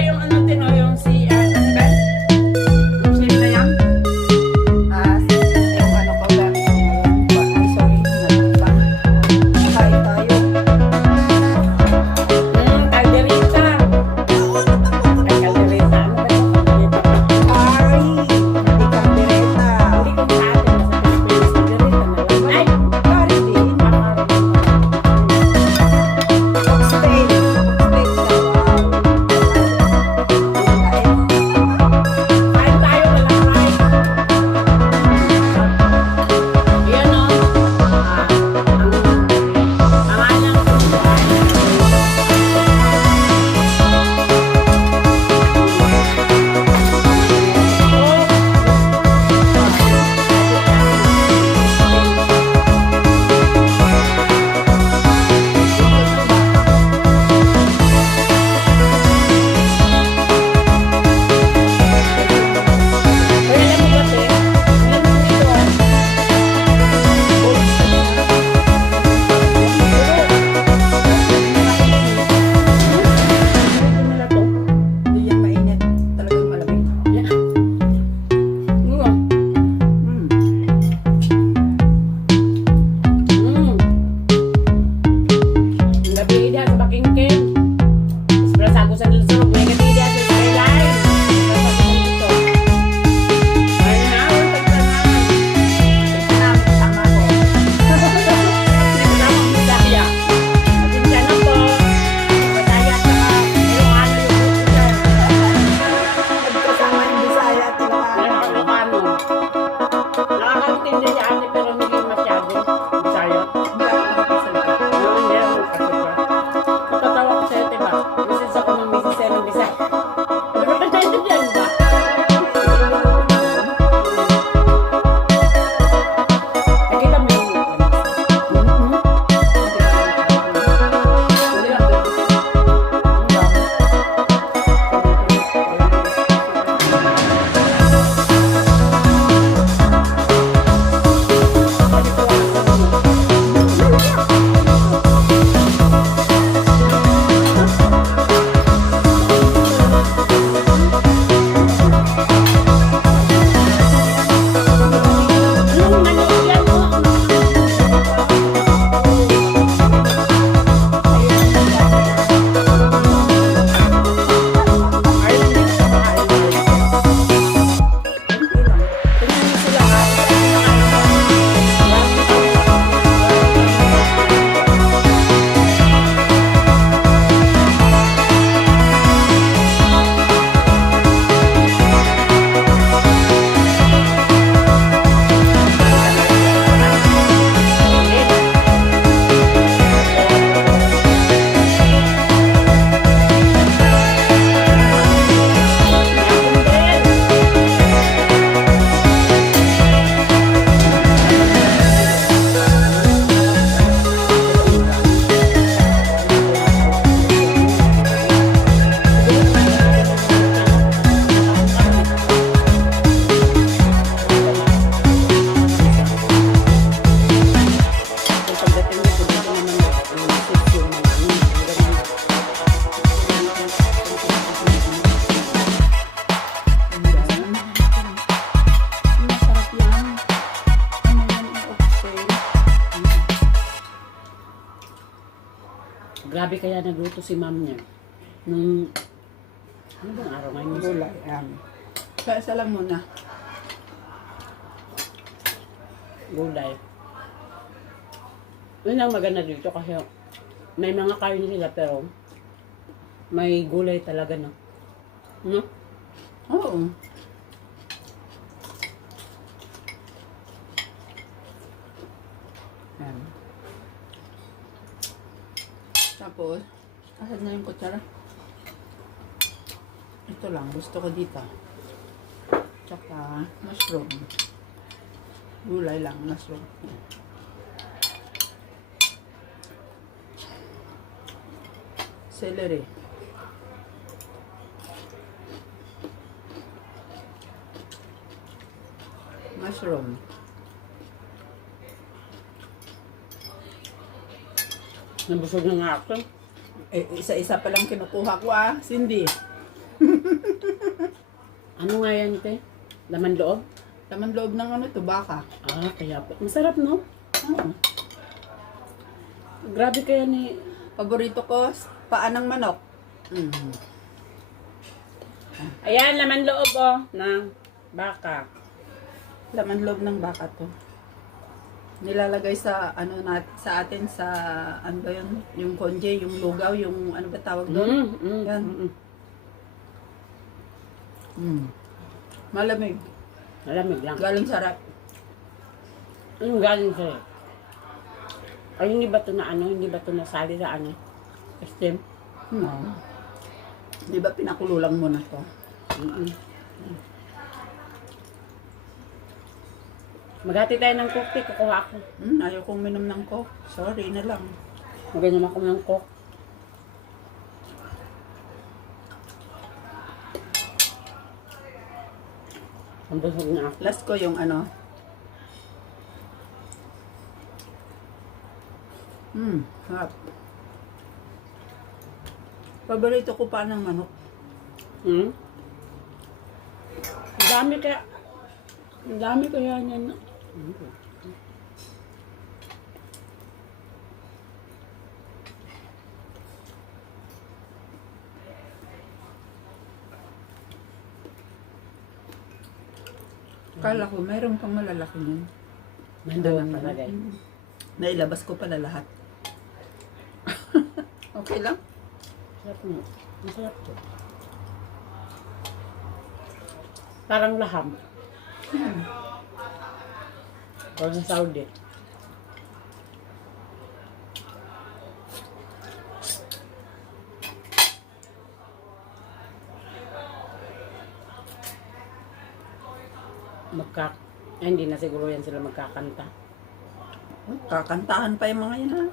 yung ano din o yung si ano ba? Yung sino na yan? Yung ano ko gamit ko ngayon. Ay, sorry. Nalimutan. Kain tayo. Calderita. Ay, calderita. Ano ba yung calderita? Ay, hindi kaldereta. Hindi ko maaatin na sa Pilipinas. Calderita na lang. Ay! Kari din. Oxtail. Oxtail siya. Kain tayo na lang, kain. Yan o. Ang pangalan ko ay Ay, alam mo ba, te? Alam mo dito, Dito nila to. Hindi yan mainit. Talagang malamig. Yan. Ano? Mm. Ang gabi dia sa Bakingking. Express ako sa Dilsurog. May gabi dia sa Skyline. Ay na, tagtanan. Tama ko. Nagkakang Bisaya. Pasensya na po. Bisaya at saka Ilocano yung uso. Kasama yung Bisaya at Yan Ilocano. ang Ilocano. Nakakaintindi si ate pero hindi masyado. Bisaya. Hindi ako nakasalita. Matatawa ko sa'yo, diba? Misis ako ng misis sa'yo ng Bisaya. Sabi ko, nagkaintindihan ba? Nakita mo yung yung maliit yan, oh. Ayaw hindi ko siya makain. Tingnan niyo sila, ha? Masarap yan. Ano yan ang oxtail? Grabe kaya nagluto si ma'am niya. Nung, ano bang araw ngayon? Gulay. Kaya isa lang muna. Gulay. Yun ang maganda dito kasi may mga kain sila pero may gulay talaga no. No? Oo. Yan. Tapos, asan na yung kutsara? Ito lang, gusto ko dito. Tsaka, mushroom. Gulay lang, mushroom. Celery. Mushroom. Nabusog na nga ako. Eh, isa-isa pa lang kinukuha ko ah, Cindy. Ano nga yan, te? Laman loob? Laman loob ng ano to, baka. Ah, kaya po. Masarap, no? Oo. Grabe kaya ni... Paborito ko, paa ng manok. Mm. Ayan, laman loob, oh, ng baka. Laman loob ng baka to. Nilalagay sa ano sa atin sa ano ba yun? Yung konje, yung lugaw, yung ano ba tawag doon? Yan. Malamig. Malamig lang. Galing sarap. Anong galing sa'yo? Ay, hindi ba ito na ano? Hindi ba ito nasali sa ano? Steam? No. Di ba pinakulo lang mo na to? Maghati tayo ng coke, te. Kukuha ako. Ayaw kong minom ng coke. Sorry na lang. Maganyam ako ng coke. Ang busog na ako. Last ko yung ano. Sarap. Paborito ko pa ng manok. Hmm? Ang dami kaya... Ang dami kaya niyan. Kala ko, mayroon pang malalaki yun. Nandun ang palagay. Nailabas ko pala lahat. Okay lang? Masarap mo. Masarap to. Parang laham. Or sa Saudi. Hindi na siguro yan sila magkakanta. Kakantahan pa yung mga yan ha.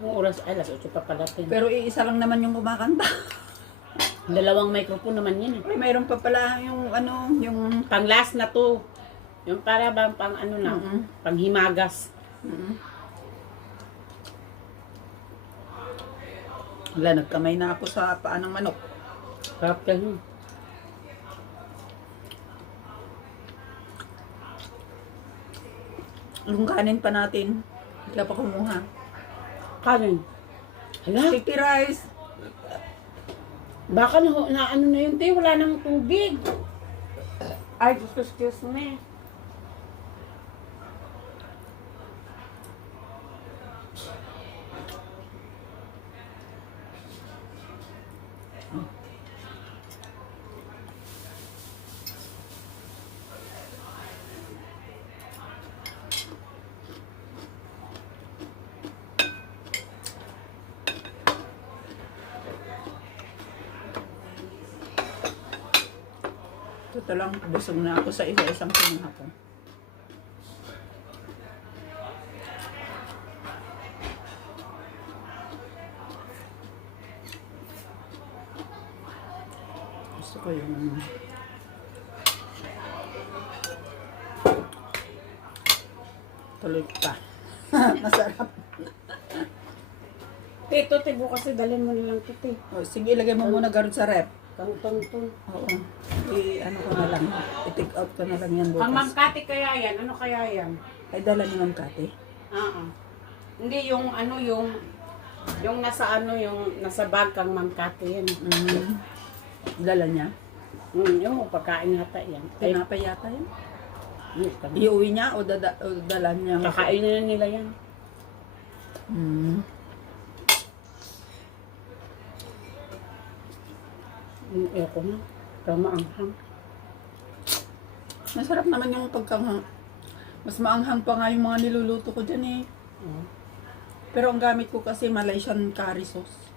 Yung oras ay alas 8 pa pala. Pero iisa lang naman yung kumakanta. Dalawang microphone naman yan eh. Ay, mayroon pa pala yung ano, yung... Pang last na to. Yung para bang pang ano na, pang himagas. Wala, nagkamay na ako sa paa ng manok. Sarap yan yun. Yung kanin pa natin. Hindi pa kumuha. Kanin. Hala, Sticky rice. baka na ano na yun, te, wala nang tubig. Ay, excuse me. Ito lang, busog na ako sa isa-isang kinuha ko. Gusto ko yung... Tuloy pa. Masarap. Ito, te, bukas dalhin mo nilang ito, te. O, sige, ilagay mo muna garod sa rep. Tong. Oo. Ano ko na lang. I-take out ko na lang yan Ang Ma'am bukas. Kati kaya yan? Ano kaya yan? Ay, dala ni Ma'am Kati. Hindi yung ano yung nasa ano yung nasa bag kang Ma'am Kati yan. Dala niya. Yung pagkain nata yan. Ay, Tinapay yata yan. kakain Iuwi niya o dala niya? na nila yan. Ko na. Tama ang hang. Masarap naman yung pagkanghang. Mas maanghang pa nga yung mga niluluto ko dyan eh. Pero ang gamit ko kasi Malaysian curry sauce.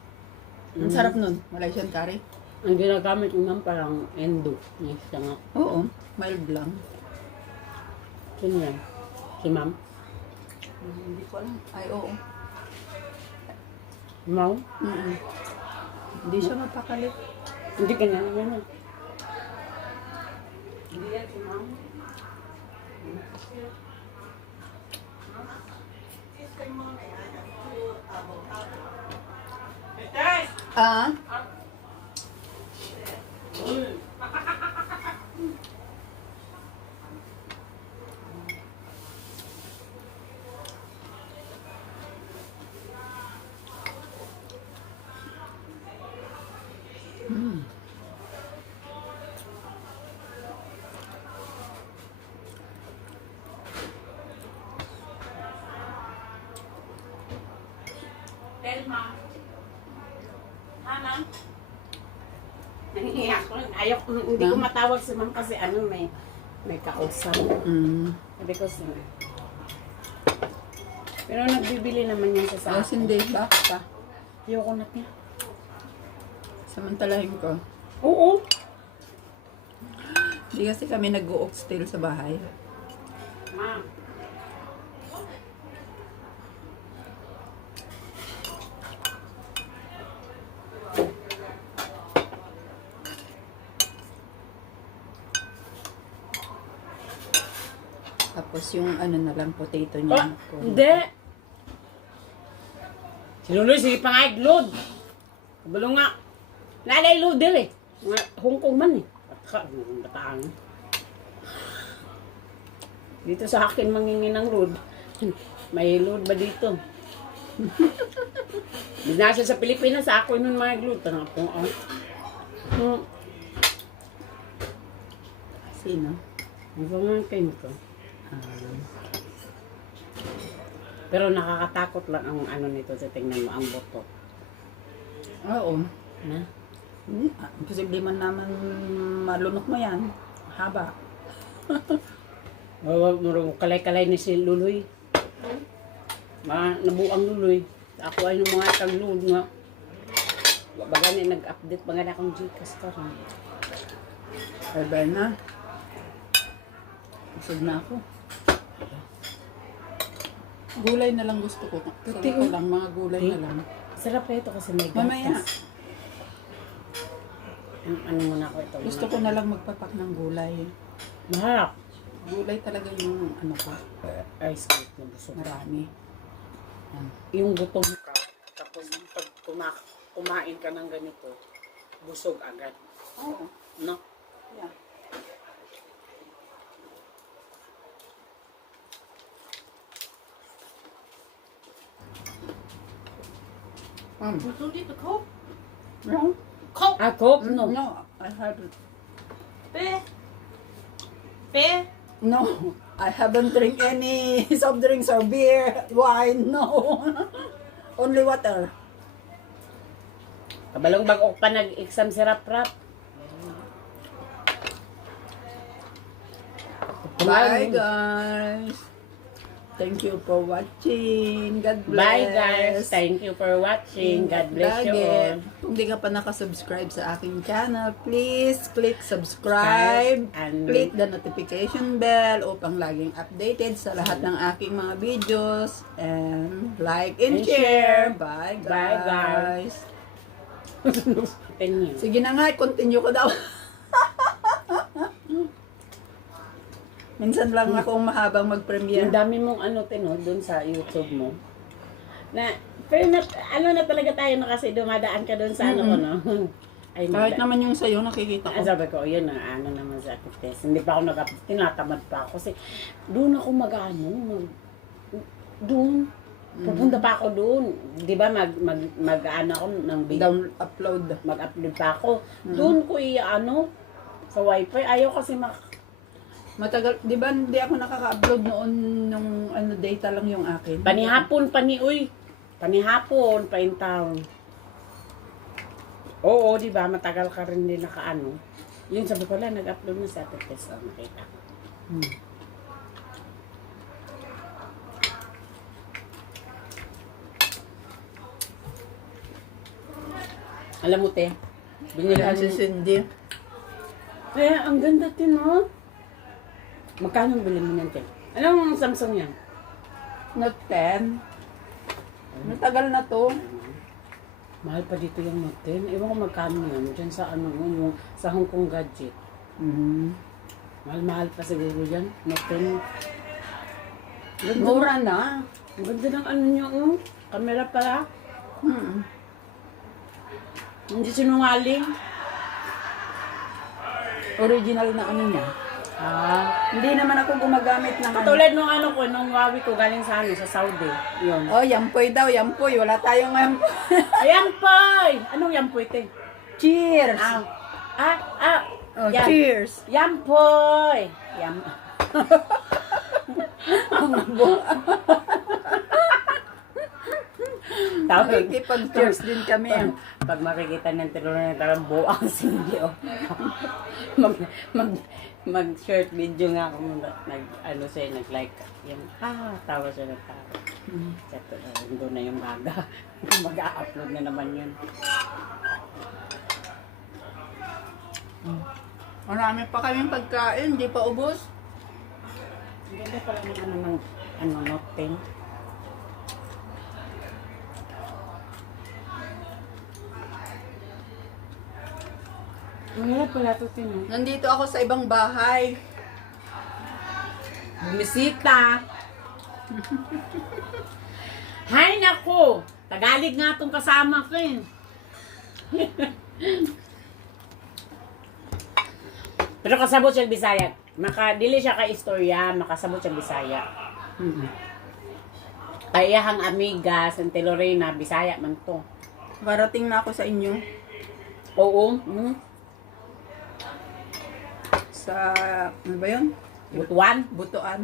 Ang sarap nun, Malaysian curry. Ang ginagamit ko naman parang endo. Next nga. Oo, mild lang. Sino yan? Si Ma'am? Hindi ko alam. Ay, oo. Ma'am? Hindi siya mapakalit. Hindi ka na naman. Hindi yan si Ma'am. Guys! Ah? Telma. Ha, ma'am? Nangiyak ko. Ayok, hindi ko matawag si ma'am kasi ano, may kausap. Mm. Sabi ko si pero nagbibili naman yan sa Tapos hindi, bakit pa? Ayoko na niya. Samantalahin ko. Oo. Hindi kasi kami nag-oxtail sa bahay. Ma'am. Tapos yung ano na lang, potato Oh, niya. hindi. Sinuloy, sige pa nga load. Kabalo nga. Nalay loader eh. Mga Hong Kong man eh. Bataan. Dito sa akin mangingi ng load. May load ba dito? Binasa sa Pilipinas, ako nun mga load. Tanong po ako. Sino? Ang pamangkin ko. Pero nakakatakot lang ang ano nito. Tingnan mo ang boto. Oo. Na? Posible man naman malunok mo yan. Haba. Kalay-kalay ni si Luloy. Nabuang Luloy. Ako ay nung mga tag-load nga. Baga na nag-update mga na akong Gcash ka rin. Bye-bye na. Busog na ako. Gulay na lang gusto ko. Pero Puti, ito lang, mga gulay na lang. Sarap na ito kasi may Mamaya. gatas. Ano muna ako ito? Gusto ko na lang magpapak ng gulay. Mahal. Gulay talaga yung ano ko. Ice cream na busog. Marami. Yan. Yung gutom ka, tapos pag kumain ka ng ganito, busog agad. Oo. No? Yeah. Gusto dito, Coke? No? Coke! Ako? No. No, I haven't. Pe? Pe? No, I haven't drink any soft drinks or beer, wine, no. Only water. Kabalong bag-o pa nag-exam si Rap-Rap. Bye guys. Thank you for watching. God bless. Bye guys. Thank you for watching. God bless you all. Kung di ka pa nakasubscribe sa aking channel, please click subscribe And click the notification bell upang laging updated sa lahat ng aking mga videos. And like and And share. share. Bye guys. Bye, guys. Continue. Sige na nga, continue ko daw. Minsan lang akong mahabang mag-premiere. Ang dami mong ano tinod doon sa YouTube mo. Pero ano na talaga tayo na kasi dumadaan ka doon sa ano ko, no? Ay, Kahit naman yung sa'yo, nakikita ko. Sabi ko, yun na, ano naman sa test. Hindi pa ako tinatamad pa ako. Kasi doon ako doon. Pupunta pa ako doon. Di ba, mag-ano ako ng video. Down-upload. Mag-upload pa ako. Doon ko sa wifi. Ayaw kasi Matagal, di ba hindi ako nakaka-upload noon nung data lang yung akin. Panihapon, panihapon, pa in town. Oo, di ba? Matagal ka rin din nakaano. Yun, sabi ko lang, nag-upload na sa ating test. Nakita ko. Alam mo, te, binilhan Si Cindy. ang ganda, te, no? Magkano bilhin mo yan, te? Anong Samsung yan? Note 10. Matagal na to. Mahal pa dito yung Note 10. Ewan ko magkano yun. Diyan sa yung sa Hong Kong gadget. Mahal-mahal pa siguro yan. Note 10. Ganda, Mura na. ang ganda ng ano nyo, camera pala. Hindi sinungaling. Original na ano niya. Hindi naman ako gumagamit ng ano. Katulad nung ano ko, nung Huawei ko galing sa ano, sa Saudi. Yun. Oh, yampoy daw, yampoy. Wala tayong yampoy. Ayan, Poy! Anong yampoy, te? Cheers! Ah, Oh, yan. cheers! Yampoy! Yam. Tawag. Nakikipag-cheers din kami. Pag makikita ng tinuloy na tarang buang sinyo. mag-short video nga ako ano siya, nag-like. Yung, tawa siya nagtawa. Sabi ko, doon na yung gaga. Mag-a-upload na naman yun. Marami pa kaming pagkain, hindi pa ubos. Ang ganda pala ng Note 10. Ang hirap pala ito, Tino. Nandito ako sa ibang bahay. Bumisita. Hay nako! Tagalog nga itong kasama ko eh. Pero kasabot siya Bisaya. Dili siya ka istorya, makasabot siya Bisaya. Kaya hang amiga, Santa Lorena, Bisaya man to. Parating na ako sa inyo. Oo. Sa, ano ba yun? Butuan. Butuan.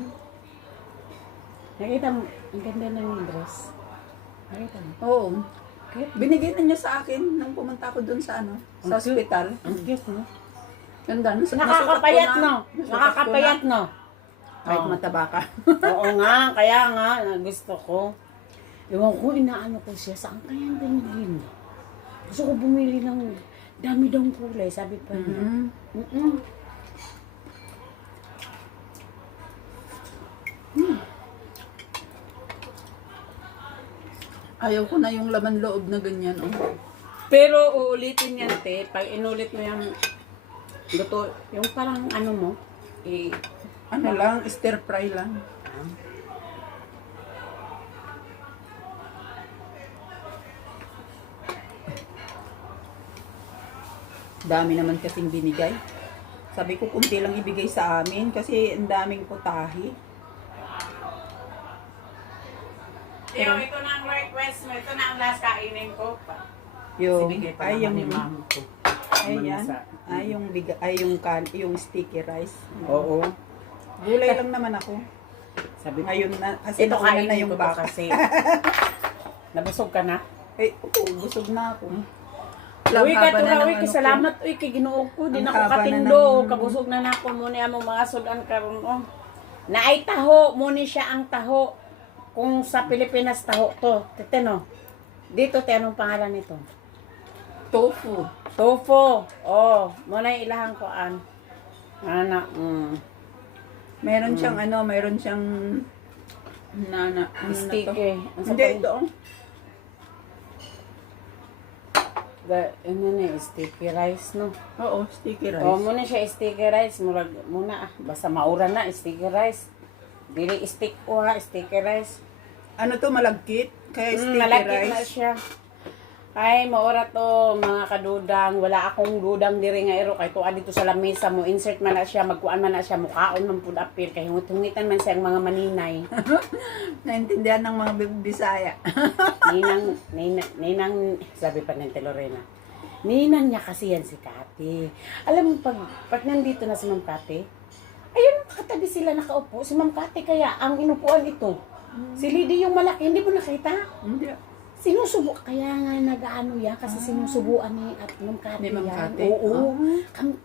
Nakita mo, ang ganda ng dress. Nakita mo. Oo. Cute. Binigay na niya sa akin nung pumunta ako dun sa ano, sa Ang cute. hospital. Ang cute, no? Ganda. Nakakapayat, no? Nakakapayat, no? Kahit Oo. mataba ka. Oo nga, kaya nga, gusto ko. Ewan ko, inaano ko siya, saan kaya ang binili? Gusto ko bumili ng dami daw kulay, sabi pa niya. Ayaw ko na yung laman loob na ganyan. Oh. Pero uulitin yan, te, pag inulit mo yung luto, yung parang ano mo, Ano lang, stir fry lang. Dami naman kasing binigay. Sabi ko, kunti lang ibigay sa amin kasi ang daming putahe. Yo, ito na ang request mo, ito na ang last kainin ko. Yung, Sibigay pa ay naman yung, ni ma'am ko. ay yan, ay yung, yung sticky rice. Oo. Gulay lang naman ako. Sabi ko, Ngayon na, kasi ito nauna kainin na yung ko to baka. kasi. Nabusog ka na? Eh, oo, busog na ako. Uy, Haba na katura, ng uy, ano ko. salamat, uy, kay Ginoo ko. Di Ang na ko haba na katindo. ng- Kabusog na na ako muna ang mga sudan karon oh. Naay taho, muna siya ang taho. Kung sa Pilipinas taho to. Tete no. Dito, te, anong pangalan nito? Tofu. Tofu. Oh, muna yung ilahang ko an. Meron siyang ano, meron siyang ano na Sticky. to? Hindi, ito. Oh. Ano na, sticky rice, no? Oo, sticky rice. Oh, muna siya sticky rice. Muna, basta maura na, sticky rice. Dili stick o ha, sticky rice. Ano to, malagkit? Kaya sticky Malaki na rice. siya. Ay, maura to, mga kadudang. Wala akong dudang diri nga ero. Kay tuwa dito sa lamesa mo, insert man na siya, magkuan man na siya, mukhaon man pud apil. Kay hungitan man siyang mga maninay. Naintindihan ng mga Bisaya. Ninang, sabi pa ng Lorena. Ninang niya kasi yan si Kati. Alam mo, pag nandito na si Ma'am Kati, ayun, katabi sila nakaupo. Si Ma'am Kati kaya, ang inupuan ito. Si Lady yung malaki, hindi mo nakita? Hindi. Sinusubo, kaya nga nag-ano yan, kasi sinusubuan ni at Ma'am Kati Ni Ma'am yan. Kati? Oo,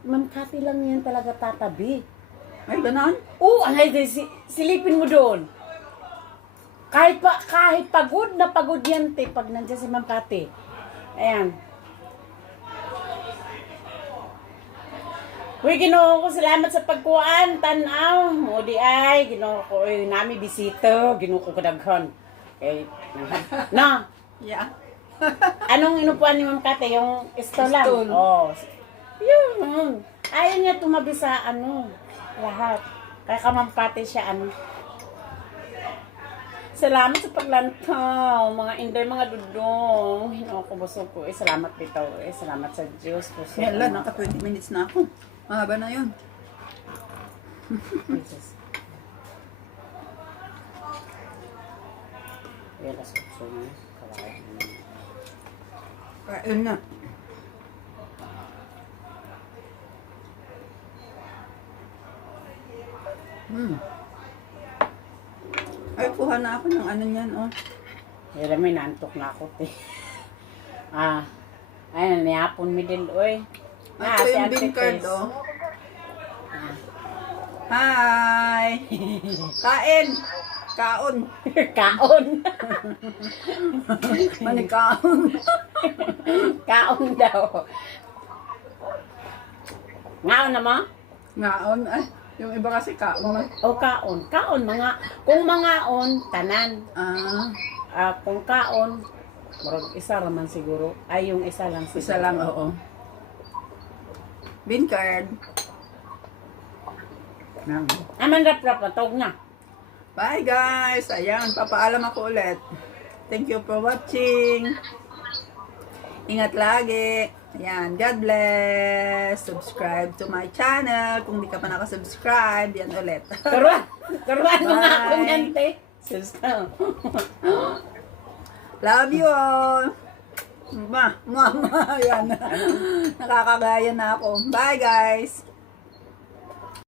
Ma'am Kati lang yan talaga tatabi. Ay, ganon? Oo, silipin mo doon. Kahit pagod na pagod yan, te, pag nandiyan si Ma'am Kati. Ayan. Uy, Ginoo ko, salamat sa pagkuan, tanaw. Mo di ay, Ginoo ko, uy, nami bisita, Ginoo ko kadaghan. Eh, no. Yeah. Anong inupuan ni Ma'am Kate? Yung stone lang? Stone. Oo. Yun. Ayaw niya tumabi sa lahat. Kaya ka Ma'am Kate siya, salamat sa paglantaw. Mga inday, mga dudong. Hinako busog ko. Salamat dito. Salamat sa Diyos. Puso. Yan lang, naka 20 minutes na ako. Mahaba na yun. Jesus. Yan, alas 8 na. Kawain na. Kain na. Ay, kuha na ako ng ano niyan, oh. Yan, may naantok na ako, te. Ayun, niyapon middle, oy. Ito yung bean curd, oh. Hi! Kain! Kaon! Kaon. Manikaon! Kaon daw. Ngaon na mo? Ngaon, ay. Yung iba kasi kaon man. O kaon. Kaon, mga, kung mangaon, tanan. Kung kaon, murag isa raman siguro. Ay, yung isa lang siguro. Isa lang, oo. Bean curd. Nang. Aman rap-rap, patog na. Bye guys! Ayan, papaalam ako ulit. Thank you for watching. Ingat lagi. Ayan, God bless. Subscribe to my channel. Kung di ka pa nakasubscribe, yan ulit. Turuan mo nga ako Bye. niyan, te. Sus. Love you all. Mama, yan. Nakakagaya na ako. Bye guys.